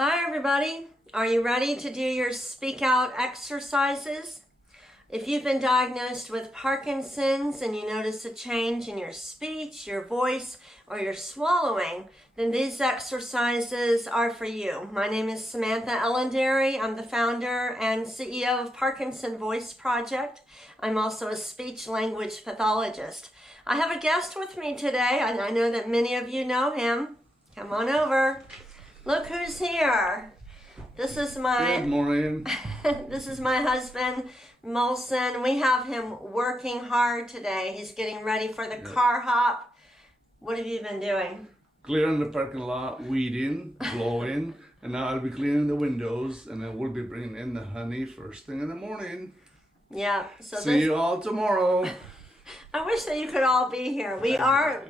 Hi everybody, are you ready to do your speak out exercises? If you've been diagnosed with Parkinson's and you notice a change in your speech, your voice, or your swallowing, then these exercises are for you. My name is Samantha Ellendary. I'm the founder and CEO of Parkinson Voice Project. I'm also a speech language pathologist. I have a guest with me today, and I know that many of you know him. Come on over. Look who's here. This is my Good morning. This is my husband, Molson. We have him working hard today. He's getting ready for the car hop. What have you been doing? Clearing the parking lot, weeding, blowing, and now I'll be cleaning the windows, and then we'll be bringing in the honey first thing in the morning. Yeah. So See you all tomorrow. I wish that you could all be here.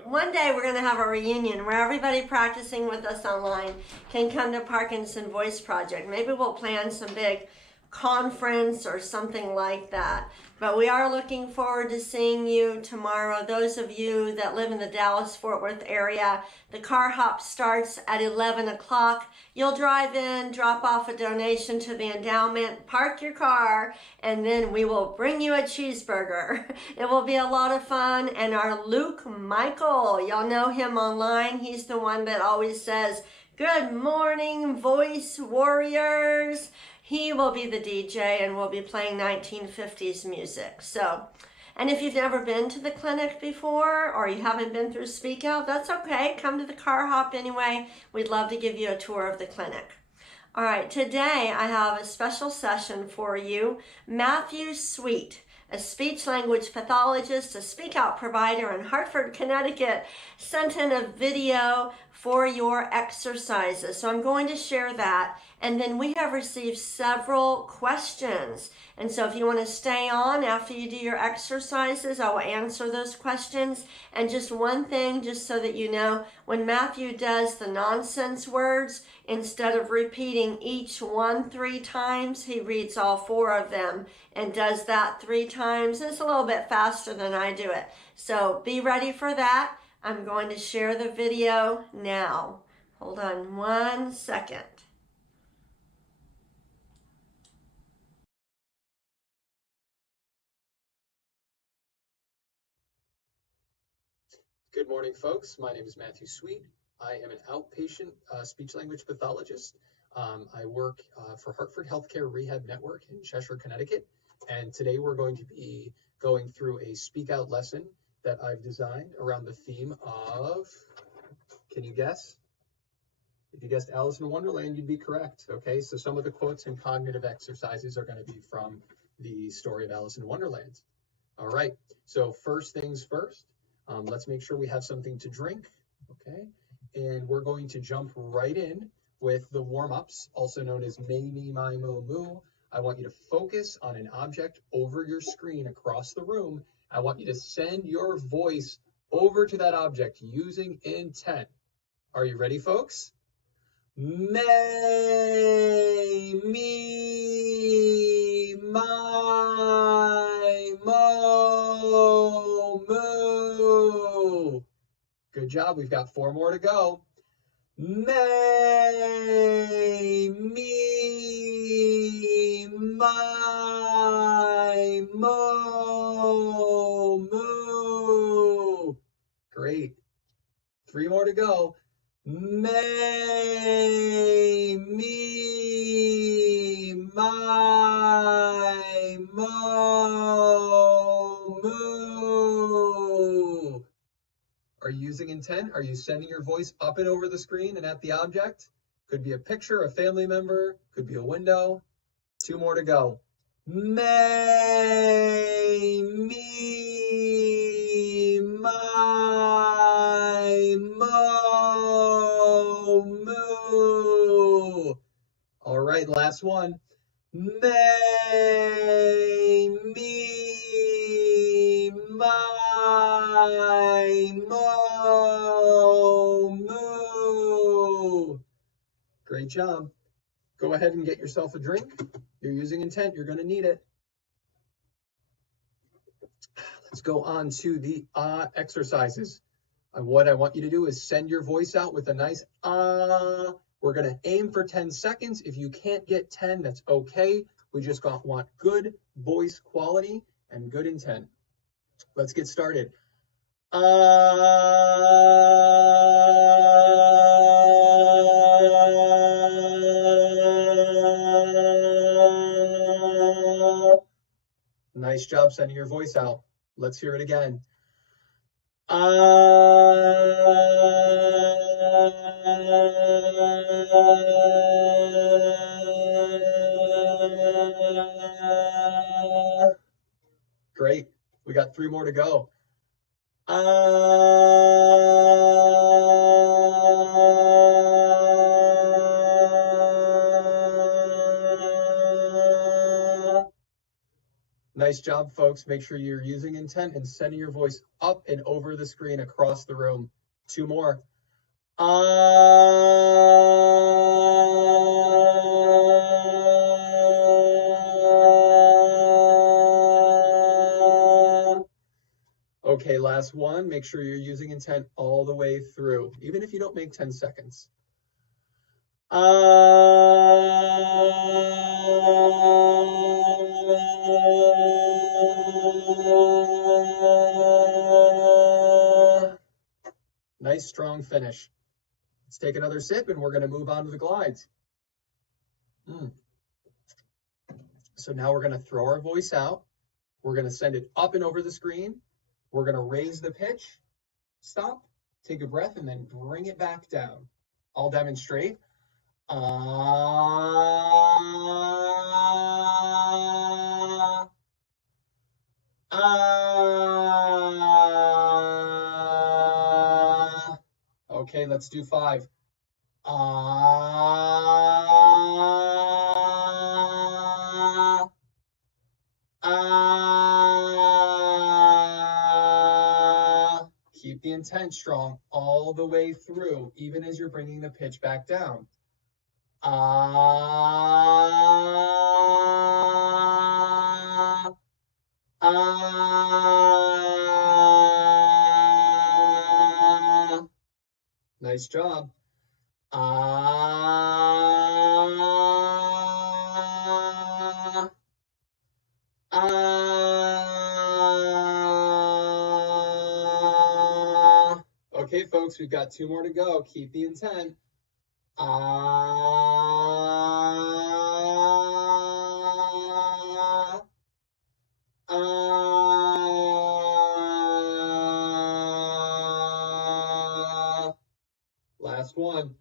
One day we're going to have a reunion where everybody practicing with us online can come to Parkinson Voice Project. Maybe we'll plan some big conference or something like that. But we are looking forward to seeing you tomorrow. Those of you that live in the Dallas-Fort Worth area, the car hop starts at 11 o'clock. You'll drive in, drop off a donation to the endowment, park your car, and then we will bring you a cheeseburger. It will be a lot of fun. And our Luke Michael, y'all know him online. He's the one that always says, "Good morning, voice warriors." He will be the DJ and we'll be playing 1950s music. And if you've never been to the clinic before or you haven't been through Speak Out, that's okay. Come to the car hop anyway. We'd love to give you a tour of the clinic. All right, today I have a special session for you. Matthew Sweet, a speech language pathologist, a Speak Out provider in Hartford, Connecticut, sent in a video for your exercises. So I'm going to share that. And then we have received several questions. And so if you want to stay on after you do your exercises, I will answer those questions. And just one thing, just so that you know, when Matthew does the nonsense words, instead of repeating each one 3 times, he reads all 4 of them and does that 3 times. It's a little bit faster than I do it. So be ready for that. I'm going to share the video now. Hold on 1 second. Good morning, folks. My name is Matthew Sweet. I am an outpatient speech language pathologist. I work for Hartford Healthcare Rehab Network in Cheshire, Connecticut. And today we're going to be going through a speak out lesson that I've designed around the theme of, can you guess? If you guessed Alice in Wonderland, you'd be correct. Okay, so some of the quotes and cognitive exercises are going to be from the story of Alice in Wonderland. All right, so first things first, let's make sure we have something to drink, okay? And we're going to jump right in with the warm-ups, also known as May, Me, My, Mo, Moo. I want you to focus on an object over your screen across the room. I want you to send your voice over to that object using intent. Are you ready, folks? May, me, my, mo, moo. Good job. We've got 4 more to go. May, me, my, mo, moo. Great. 3 more to go. May, me, my, mo, moo. Are you using intent? Are you sending your voice up and over the screen and at the object? Could be a picture, a family member, could be a window. 2 more to go. May, me, my, mo, moo. All right, last one. May, me, my, mo, moo. Great job. Go ahead and get yourself a drink. You're using intent. You're going to need it. Let's go on to the exercises. What I want you to do is send your voice out with a nice We're going to aim for 10 seconds. If you can't get 10, that's okay. We just want good voice quality and good intent. Let's get started. Nice job sending your voice out. Let's hear it again. Great. We got 3 more to go. Nice job, folks. Make sure you're using intent and sending your voice up and over the screen across the room. 2 more. Okay, last one. Make sure you're using intent all the way through, even if you don't make 10 seconds. Nice, strong finish. Let's take another sip and we're going to move on to the glides. So now we're going to throw our voice out. We're going to send it up and over the screen. We're going to raise the pitch, stop, take a breath, and then bring it back down. I'll demonstrate. Okay, let's do 5. Keep the intent strong all the way through, even as you're bringing the pitch back down. Nice job. Okay, folks, we've got 2 more to go. Keep the intent. Last one.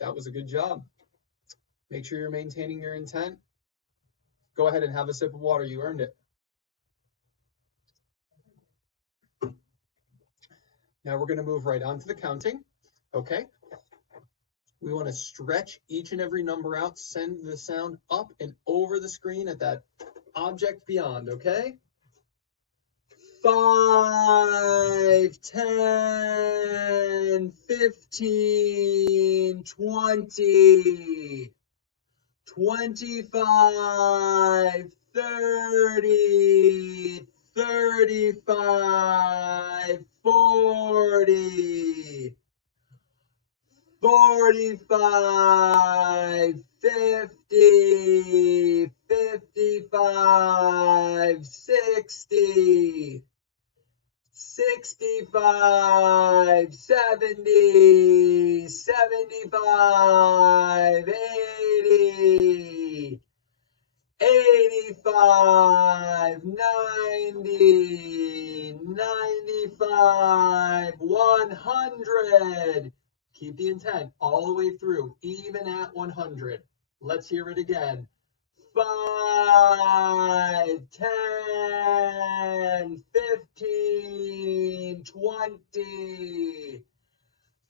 That was a good job. Make sure you're maintaining your intent. Go ahead and have a sip of water. You earned it. Now we're going to move right on to the counting. Okay. We want to stretch each and every number out, send the sound up and over the screen at that object beyond, okay? 5, 10, 15, 20, 25, 30, 35, 40, 45, 50, 55, 60, 65, 70, 75, 80, 85, 90, 95, 100. Keep the intent all the way through, even at 100. Let's hear it again. 5, 10, 15, 20,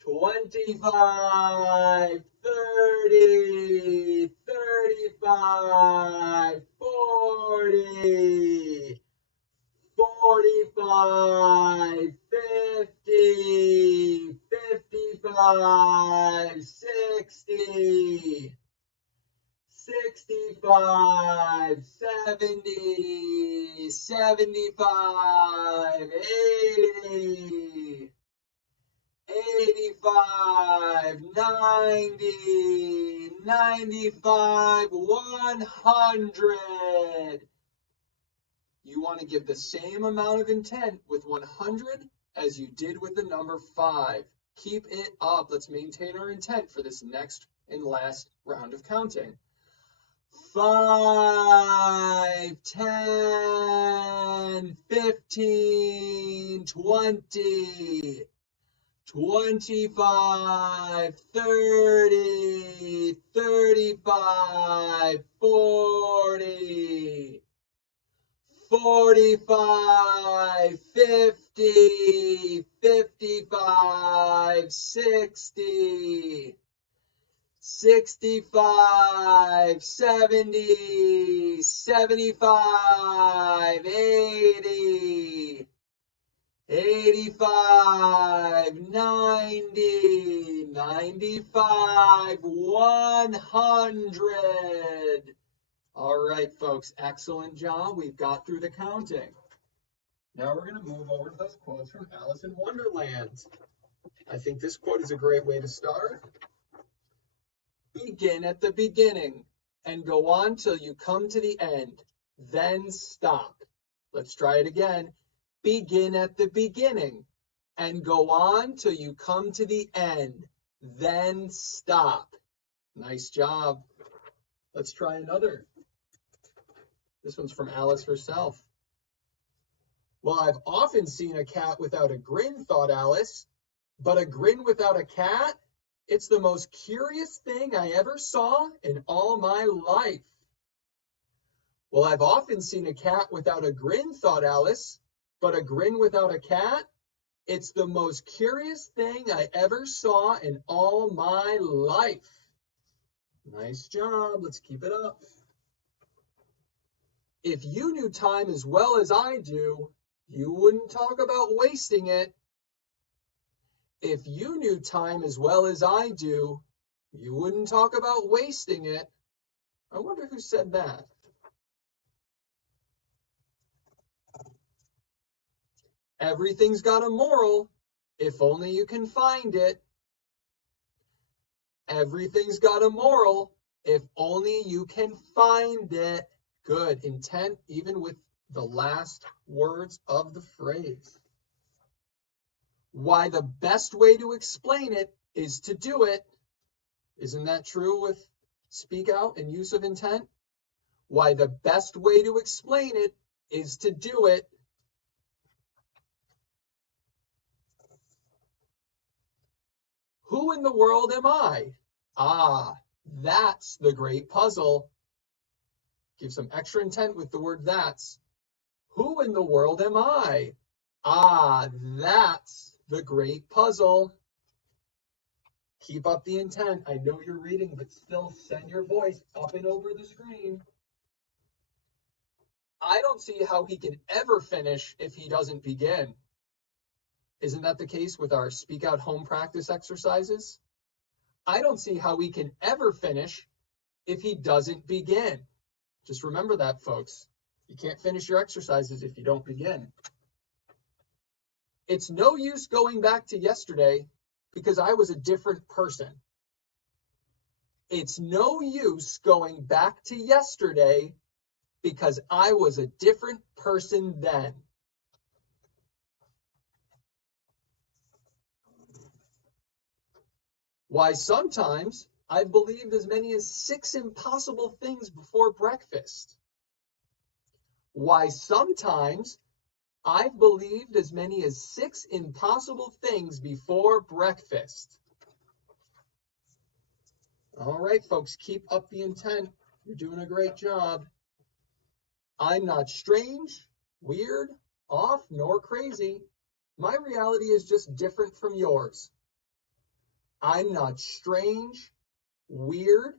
25, 30, 35, 40, 45, 50, 55, 60, 65, 70, 75, 80, 85, 90, 95, 100. You want to give the same amount of intent with 100 as you did with the number 5. Keep it up. Let's maintain our intent for this next and last round of counting. 5, 10, 15, 20, 25, 30, 35, 40, 45, 50, 55, 60, 65, 70, 75, 80, 85, 90, 95, 100. All right, folks, excellent job. We've got through the counting. Now we're going to move over to those quotes from Alice in Wonderland. I think this quote is a great way to start. Begin at the beginning and go on till you come to the end, then stop. Let's try it again. Begin at the beginning and go on till you come to the end, then stop. Nice job. Let's try another. This one's from Alice herself. Well, I've often seen a cat without a grin, thought Alice, but a grin without a cat? It's the most curious thing I ever saw in all my life. Well, I've often seen a cat without a grin, thought Alice, but a grin without a cat? It's the most curious thing I ever saw in all my life. Nice job. Let's keep it up. If you knew time as well as I do, you wouldn't talk about wasting it. If you knew time as well as I do, you wouldn't talk about wasting it. I wonder who said that. Everything's got a moral, if only you can find it. Everything's got a moral, if only you can find it. Good. Intent, even with the last words of the phrase. Why the best way to explain it is to do it. Isn't that true with speak out and use of intent? Why the best way to explain it is to do it. Who in the world am I? Ah, that's the great puzzle. Give some extra intent with the word that's. Who in the world am I? Ah, that's the great puzzle. Keep up the intent. I know you're reading, but still send your voice up and over the screen. I don't see how he can ever finish if he doesn't begin. Isn't that the case with our speak out home practice exercises? I don't see how we can ever finish if he doesn't begin. Just remember that, folks. You can't finish your exercises if you don't begin. It's no use going back to yesterday because I was a different person. It's no use going back to yesterday because I was a different person then. Why, sometimes I've believed as many as 6 impossible things before breakfast. Why, sometimes I've believed as many as 6 impossible things before breakfast. All right, folks, keep up the intent. You're doing a great job. I'm not strange, weird, off, nor crazy. My reality is just different from yours. I'm not strange, weird,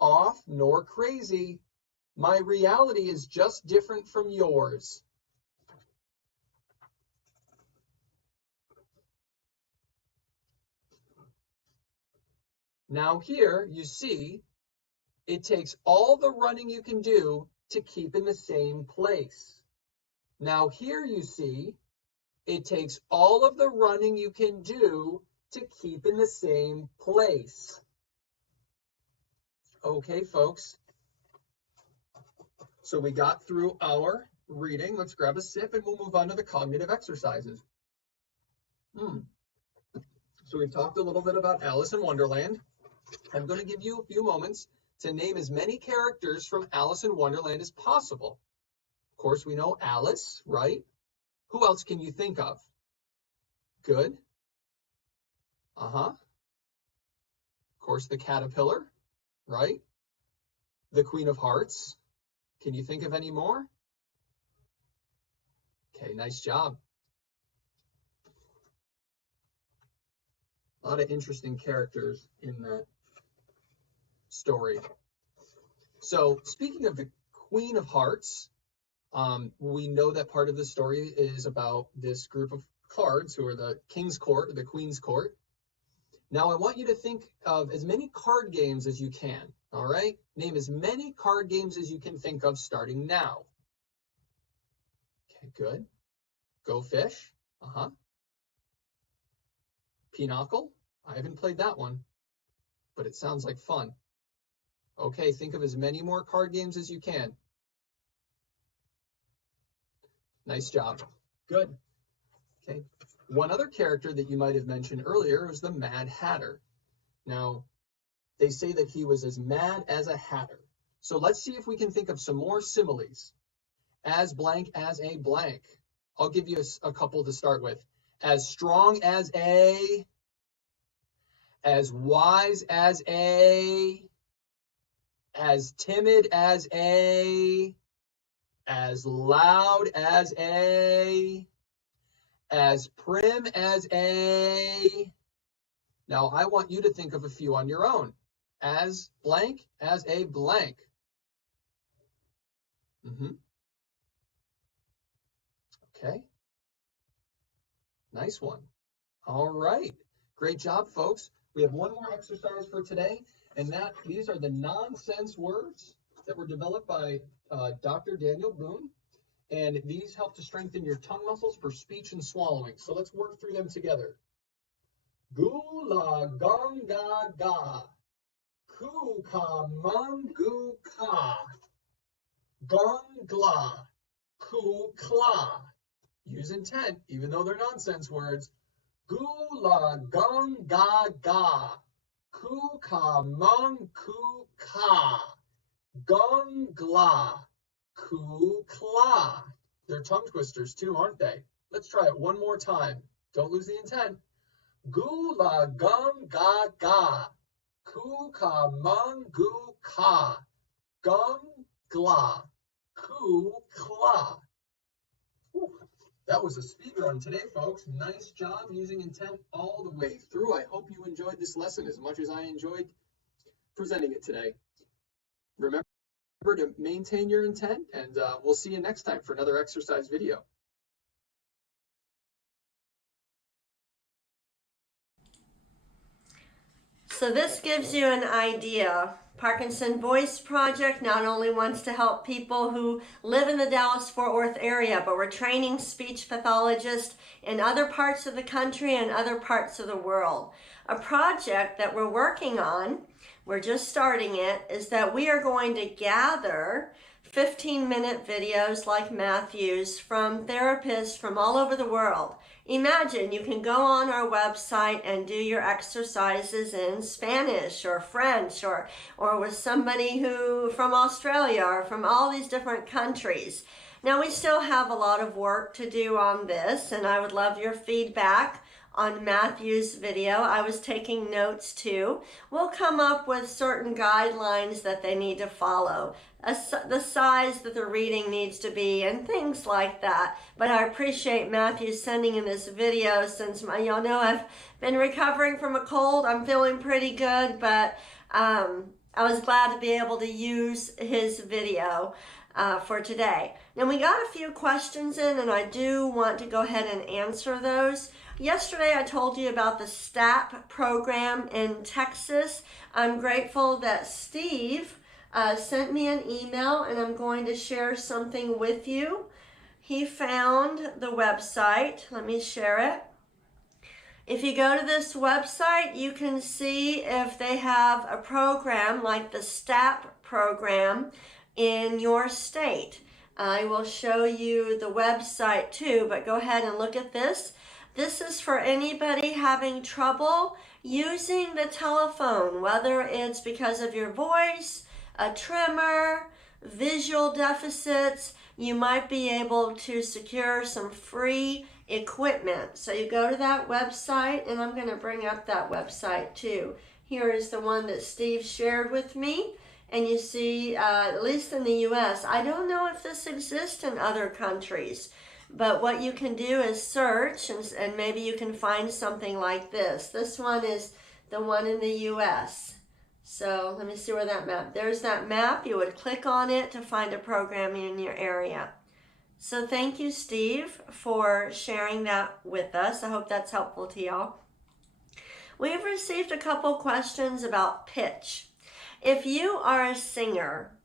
off, nor crazy. My reality is just different from yours. Now here you see It takes all the running you can do to keep in the same place. Now here you see, it takes all of the running you can do to keep in the same place. Okay, folks. So we got through our reading. Let's grab a sip and we'll move on to the cognitive exercises. So we've talked a little bit about Alice in Wonderland. I'm going to give you a few moments to name as many characters from Alice in Wonderland as possible. Of course, we know Alice, right? Who else can you think of? Good. Of course, the caterpillar, right? The Queen of Hearts. Can you think of any more? Okay, nice job. A lot of interesting characters in that story. So speaking of the Queen of Hearts, we know that part of the story is about this group of cards who are the King's Court or the Queen's Court. Now I want you to think of as many card games as you can, all right? Name as many card games as you can think of starting now. Okay, good. Go Fish. Pinochle. I haven't played that one, but it sounds like fun. Okay, think of as many more card games as you can. Nice job. Good. Okay. One other character that you might have mentioned earlier was the Mad Hatter. Now, they say that he was as mad as a hatter. So let's see if we can think of some more similes. As blank as a blank. I'll give you a couple to start with. As strong as a, as wise as a, as timid as a, as loud as a, as prim as a. Now I want you to think of a few on your own. As blank as a blank. Okay. Nice one. All right. Great job, folks. We have one more exercise for today, and these are the nonsense words that were developed by Dr. Daniel Boone, and these help to strengthen your tongue muscles for speech and swallowing. So let's work through them together. Gula gonga ga, ku ka mungu ka, gongla, ku kla. Use intent, even though they're nonsense words. Gula gonga ga, ku ka mungu ka, gongla, ku kla. They're tongue twisters too, aren't they? Let's try it one more time. Don't lose the intent. Gula gonga ga, ku ka mungu ka, gongla, ku kla. That was a speed run today, folks. Nice job using intent all the way through. I hope you enjoyed this lesson as much as I enjoyed presenting it today. Remember to maintain your intent, and we'll see you next time for another exercise video. So this gives you an idea. Parkinson Voice Project not only wants to help people who live in the Dallas-Fort Worth area, but we're training speech pathologists in other parts of the country and other parts of the world. A project that we're working on, we're just starting it, is that we are going to gather 15-minute videos like Matthew's from therapists from all over the world. Imagine you can go on our website and do your exercises in Spanish or French or with somebody who from Australia or from all these different countries. Now we still have a lot of work to do on this, and I would love your feedback on Matthew's video. I was taking notes too. We'll come up with certain guidelines that they need to follow, the size that the reading needs to be, and things like that. But I appreciate Matthew sending in this video, since y'all know I've been recovering from a cold. I'm feeling pretty good, but I was glad to be able to use his video for today. Now we got a few questions in, and I do want to go ahead and answer those. Yesterday I told you about the STAP program in Texas. I'm grateful that Steve sent me an email, and I'm going to share something with you. He found the website. Let me share it. If you go to this website, you can see if they have a program like the STAP program in your state. I will show you the website too, but go ahead and look at this. This is for anybody having trouble using the telephone, whether it's because of your voice, a tremor, visual deficits. You might be able to secure some free equipment. So you go to that website, and I'm going to bring up that website too. Here is the one that Steve shared with me, and you see, at least in the US, I don't know if this exists in other countries, but what you can do is search, and maybe you can find something like this. This one is the one in the US. So let me see where that map, there's that map. You would click on it to find a program in your area. So thank you, Steve, for sharing that with us. I hope that's helpful to y'all. We've received a couple questions about pitch. If you are a singer,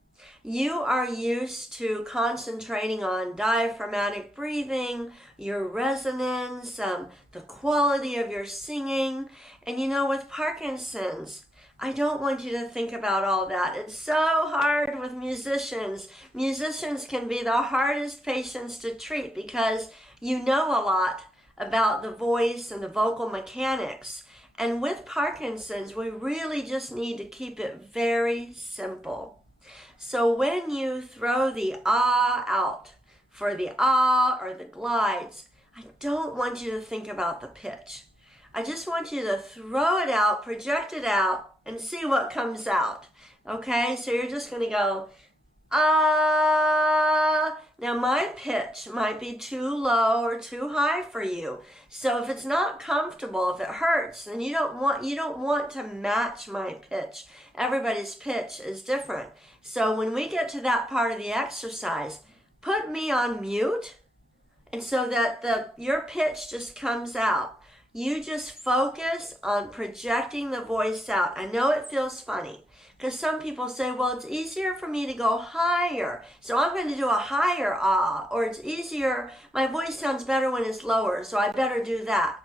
you are used to concentrating on diaphragmatic breathing, your resonance, the quality of your singing. And you know, with Parkinson's, I don't want you to think about all that. It's so hard with musicians. Musicians can be the hardest patients to treat because you know a lot about the voice and the vocal mechanics. And with Parkinson's, we really just need to keep it very simple. So when you throw the ah out for the ah or the glides, I don't want you to think about the pitch. I just want you to throw it out, project it out, and see what comes out. Okay, so you're just going to go, ah. Now my pitch might be too low or too high for you. So if it's not comfortable, if it hurts, then you don't want to match my pitch. Everybody's pitch is different. So when we get to that part of the exercise, put me on mute, and so that your pitch just comes out. You just focus on projecting the voice out. I know it feels funny because some people say, well, it's easier for me to go higher, so I'm going to do a higher ah, or it's easier, my voice sounds better when it's lower, so I better do that.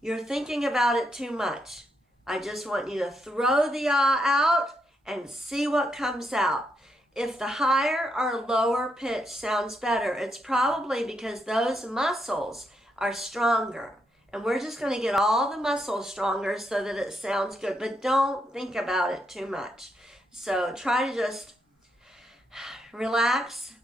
You're thinking about it too much. I just want you to throw the ah out and see what comes out. If the higher or lower pitch sounds better, it's probably because those muscles are stronger. And we're just going to get all the muscles stronger so that it sounds good. But don't think about it too much. So try to just relax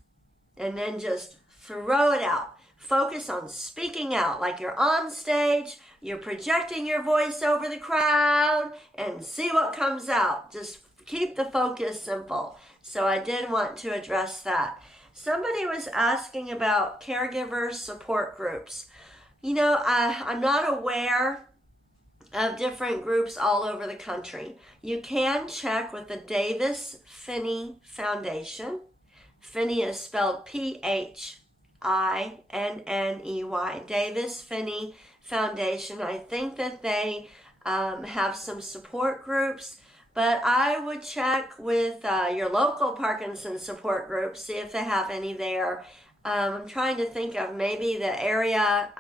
and then just throw it out. Focus on speaking out like you're on stage. You're projecting your voice over the crowd and see what comes out. Just keep the focus simple. So I did want to address that. Somebody was asking about caregiver support groups. You know, I'm not aware of different groups all over the country. You can check with the Davis Phinney Foundation. Phinney is spelled Phinney. Davis Phinney Foundation. I think that they have some support groups, but I would check with your local Parkinson support group, see if they have any there. I'm trying to think of maybe the area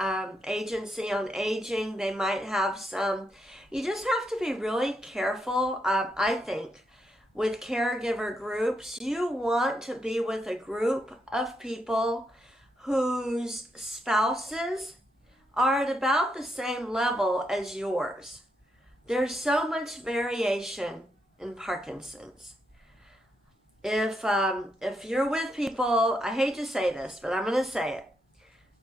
agency on aging. They might have some. You just have to be really careful, I think, with caregiver groups. You want to be with a group of people whose spouses are at about the same level as yours. There's so much variation in Parkinson's. If you're with people, I hate to say this, but I'm going to say it.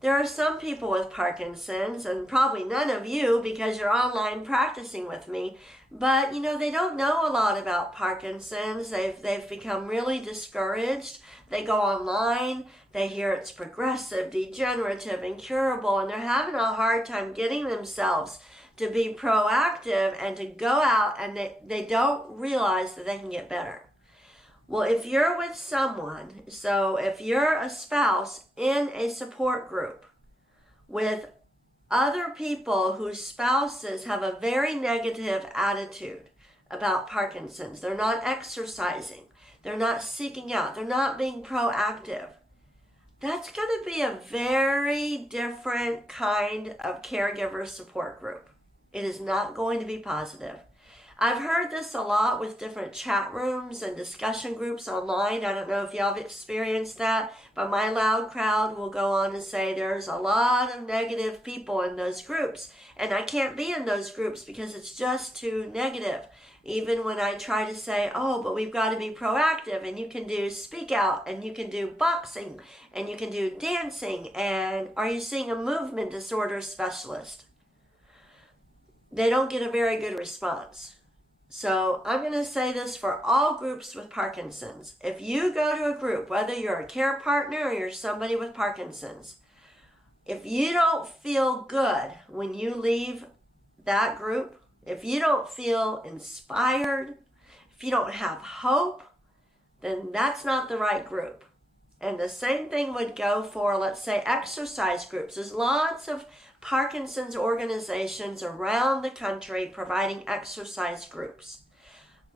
There are some people with Parkinson's, and probably none of you because you're online practicing with me, but you know, they don't know a lot about Parkinson's. They've become really discouraged. They go online, they hear it's progressive, degenerative, incurable, and they're having a hard time getting themselves to be proactive and to go out, and they don't realize that they can get better. Well, if you're with someone, so if you're a spouse in a support group with other people whose spouses have a very negative attitude about Parkinson's, they're not exercising, they're not seeking out, they're not being proactive, that's going to be a very different kind of caregiver support group. It is not going to be positive. I've heard this a lot with different chat rooms and discussion groups online. I don't know if y'all have experienced that, but my loud crowd will go on and say there's a lot of negative people in those groups, and I can't be in those groups because it's just too negative. Even when I try to say, oh, but we've got to be proactive, and you can do speak out, and you can do boxing, and you can do dancing, and are you seeing a movement disorder specialist? They don't get a very good response. So I'm going to say this for all groups with Parkinson's. If you go to a group, whether you're a care partner or you're somebody with Parkinson's, if you don't feel good when you leave that group, if you don't feel inspired, if you don't have hope, then that's not the right group. And the same thing would go for, let's say, exercise groups. There's lots of Parkinson's organizations around the country providing exercise groups.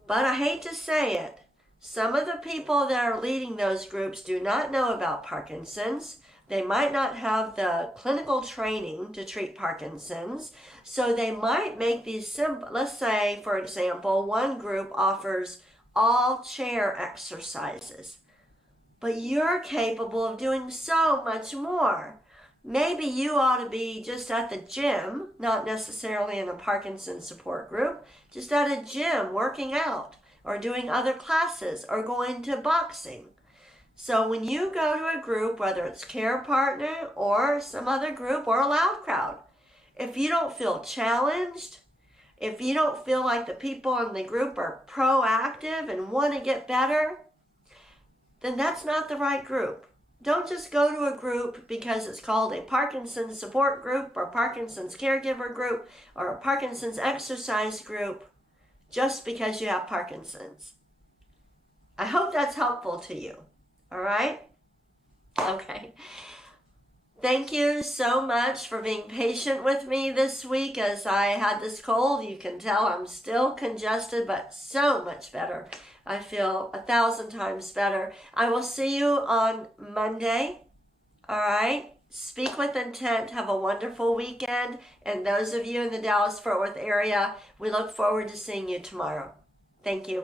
But I hate to say it, some of the people that are leading those groups do not know about Parkinson's. They might not have the clinical training to treat Parkinson's, so they might make these simple. Let's say, for example, one group offers all chair exercises, but you're capable of doing so much more. Maybe you ought to be just at the gym, not necessarily in a Parkinson's support group, just at a gym working out or doing other classes or going to boxing. So when you go to a group, whether it's care partner or some other group or a loud crowd, if you don't feel challenged, if you don't feel like the people in the group are proactive and want to get better, then that's not the right group. Don't just go to a group because it's called a Parkinson's support group or Parkinson's caregiver group or a Parkinson's exercise group just because you have Parkinson's. I hope that's helpful to you. All right? Okay. Thank you so much for being patient with me this week as I had this cold. You can tell I'm still congested, but so much better. I feel 1,000 times better. I will see you on Monday. All right? Speak with intent. Have a wonderful weekend. And those of you in the Dallas-Fort Worth area, we look forward to seeing you tomorrow. Thank you.